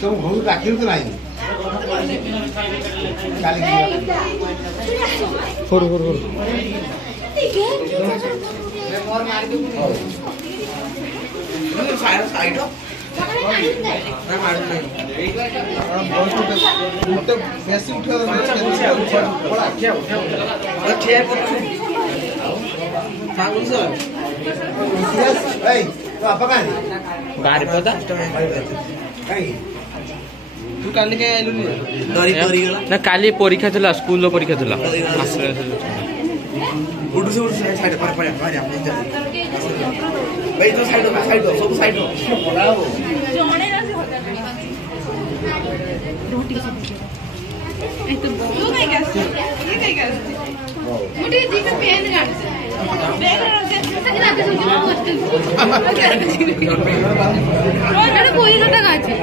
सब घर राखी तो नहीं apa kan? Bari pata? तू काली के आइलु नि दरी दरी गला ना काली परीक्षा थला स्कूल लो परीक्षा थला उडु से साइड पर भाई आप भाई तो साइड सब साइड बोलाओ जोने ना से होता रोटी ए तो तू नहीं कर ये नहीं कर मुझे जी का पेन काट बैग रख दे रात से रोज कोई घटा गाची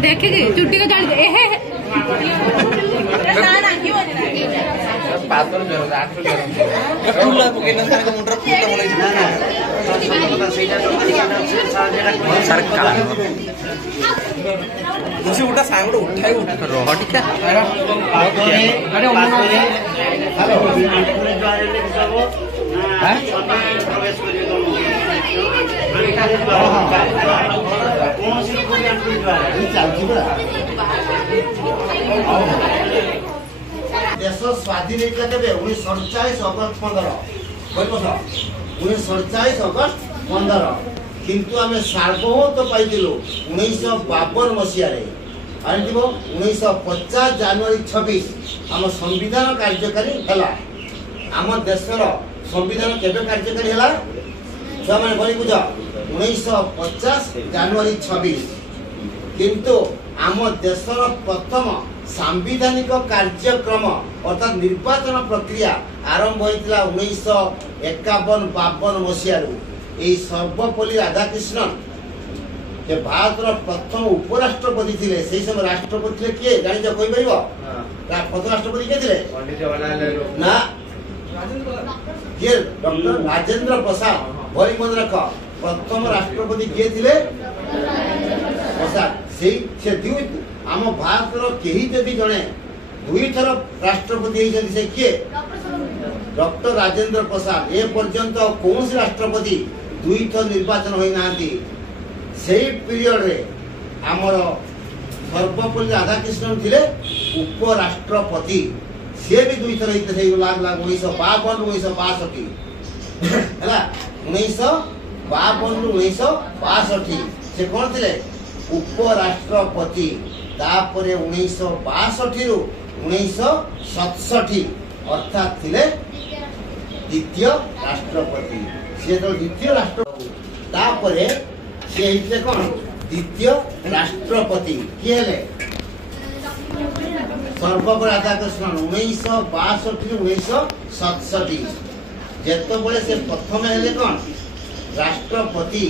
देखे कि चुट्टी का जान दे ना ना क्यों ना पातल जरो आठ जरो टूला पकेना सारे को मुंडरा फुटा बोले ना ना सरकार मुझे उठा सांगड़ो उठाई उठा रोटी का अरे हेलो द्वारे ले सब हां प्रवेश करिए कौन सी कोई अंकुर द्वारे चलती बड़ा देश स्वाधीन होता केबे 1947 अगस्त 15 बोल पस 1947 अगस्त 15 किंतु आमे सार्वभौमत्व पाइतिलो 1952 मसिया रे आनिथिबो 1950 जनवरी 26 आम संविधान कार्यकारी हला आम देशर संविधान केबे कार्यकारी हला छुआ माने बोली बुझ 1950 जनवरी 26 किंतु आम देशर प्रथम सांविधानिक कार्यक्रम अर्थात निर्वाचन प्रक्रिया आरंभ होता 1951-52 मसीह सर्वपल्ली राधाकृष्णन जे भारत प्रथम उपराष्ट्रपति थे से समय राष्ट्रपति किए जान कहीपर प्रथम राष्ट्रपति किए थे ना किए डॉक्टर राजेंद्र प्रसाद भरी मन रख प्रथम राष्ट्रपति किए थे प्रसाद से आम भारत कहीं जदि जड़े दुई थर राष्ट्रपति से किए डॉक्टर राजेंद्र प्रसाद ए पर्यंत कौन राष्ट्रपति दुई थर निर्वाचन होना से पीरियड रे आमर सर्वपल्ली राधाकृष्णन थे उपराष्ट्रपति सी भी दुई थर होते लाग लाग 1952 है 1952 1962 से कौन थे उपराष्ट्रपति तापरे 1962 रु 1967 अर्थात थिले द्वितीय राष्ट्रपति से तो द्वितीय राष्ट्रपति तापरे से हिते कोन द्वितीय राष्ट्रपति किए हेले सर्वपल्ली राधाकृष्णन 1962 रु 1967 जेतो बळे से प्रथम हेले कोन राष्ट्रपति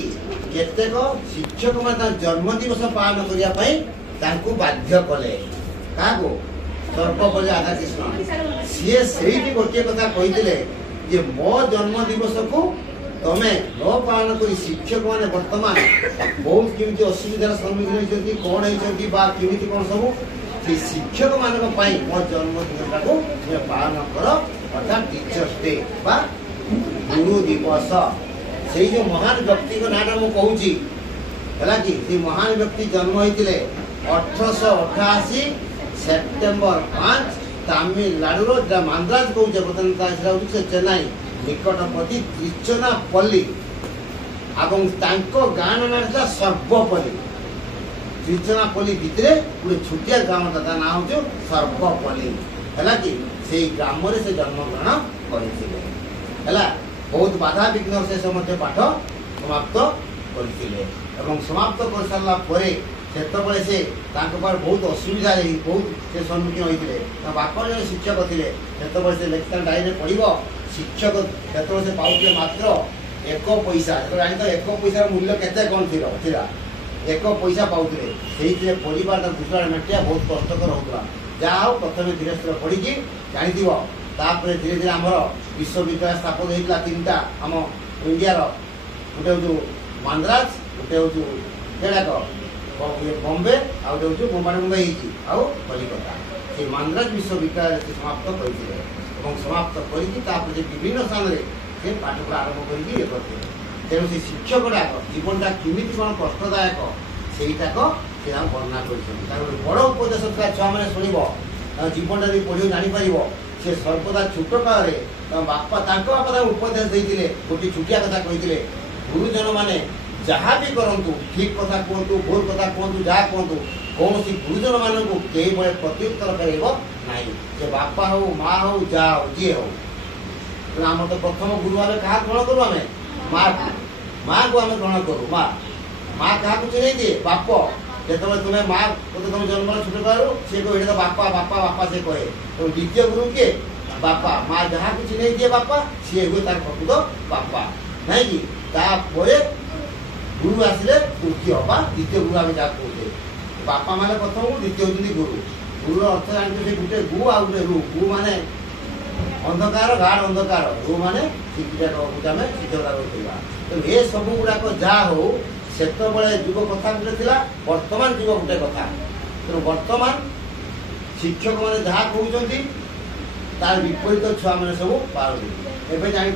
केतेक शिक्षक माता जन्म दिवस पालन करिया पई तांकू बाध्य कले काको सर्वपल्ली राधाकृष्णन सी गोटे कथा कही जे मो जन्म दिवस को तमे न पालन करी शिक्षक माने वर्तमान बहुत केमिति असुविधार सम्मुखीन होइछन्ति कोन होइछन्ति बा केमिति कोन सब से शिक्षक मानक पई मो जन्मदिनटाको पालन कर अर्थात टीचर्स डे बा गुरु दिवस से जो महान व्यक्ति को नाम मु कहूची हला कि से महान व्यक्ति जन्म होइतिले 1888 सेप्टेम्बर 5 तमिलनाडु रो मांद्राज को जबतन से चेन्नई निकटवर्ती त्रिचनापल्ली एवं तांको गाँ नाम था सर्वपल्ली त्रिचनापल्ली भितर गोटे छोटिया ग्राम ता ना हो सर्वपल्ली है कि से ग्राम से जन्मग्रहण करते बहुत बाधा विघ्न से पाठ समाप्त करते समाप्त कर सारा से बहुत असुविधा बहुत से सम्मुखीन होते बापा जन शिक्षक थे से लेक्चर डायरी पढ़ शिक्षक से पाते मात्र 1 पैसा जानी तो 1 पैसा मूल्य केते कौन थी 1 पैसा पाते से परिवार दूसरा मेटिया बहुत कष्टकर होता जहाँ हो प्रथम धीरे धीरे पढ़ी जानी धीरे धीरे आम विश्वविद्यालय स्थापन होता 3टा आम इंडिया गोटे हूँ मांद्राज गोटे हूँ केड़ाक बॉम्बे आउ मुंबई कलिकता से मांद्राज विश्वविद्यालय से समाप्त करते समाप्त कर विभिन्न स्थान में पाठ को आरंभ करते तेणु से शिक्षक जीवनटा केमी कौन कष्टदायक सहीटाक वर्णना कर बड़ उपदेश छुआ मैंने शुण जीवनटा भी पढ़ी जापर से सर्वदा छोट काल बापा उपदेश देते गोटे छुटिया कथा कहते गुरुजन मैंने जहाँ भी करूँ ठीक कथा कहतु भूल कथा कहतु जहाँ कहतु कौन गुरुजन मान कई बड़े प्रत्युत्तर ना जे बापा हो माँ हो जा हो जी हो आम तो प्रथम गुरु आम क्या ग्रहण करूँ आम माँ को आम ग्रहण करूँ माँ क्या चिन्ह दिए बाप जो तुम्हें माँ को तुम जन्म छोट कलू सी कहे तो बापा बापा बापा से कहे तो द्वितीय गुरु किए बापा माँ जहाँ को चिन्ह दिए बापा सी हुए तार प्रकृत बापा नहीं कि गुरु आसिले तृतीय बा द्वितीय गुरु आम जहाँ कहते बापा माने प्रथम द्वितीय होती गुरु गुरुर अर्थ जानते गोटे गु आ गए रु गु माने अंधकार गाढ़ अंधकार रु माने आम शिक्षकता करवा तो ये सब गुड़ाक जहाँ हो से जुग कथा गोटे वर्तमान जुग गोटे कथा तेणु वर्तमान शिक्षक मैंने जहाँ कहते तार विपरीत छुआ मैंने सब पार एवं जान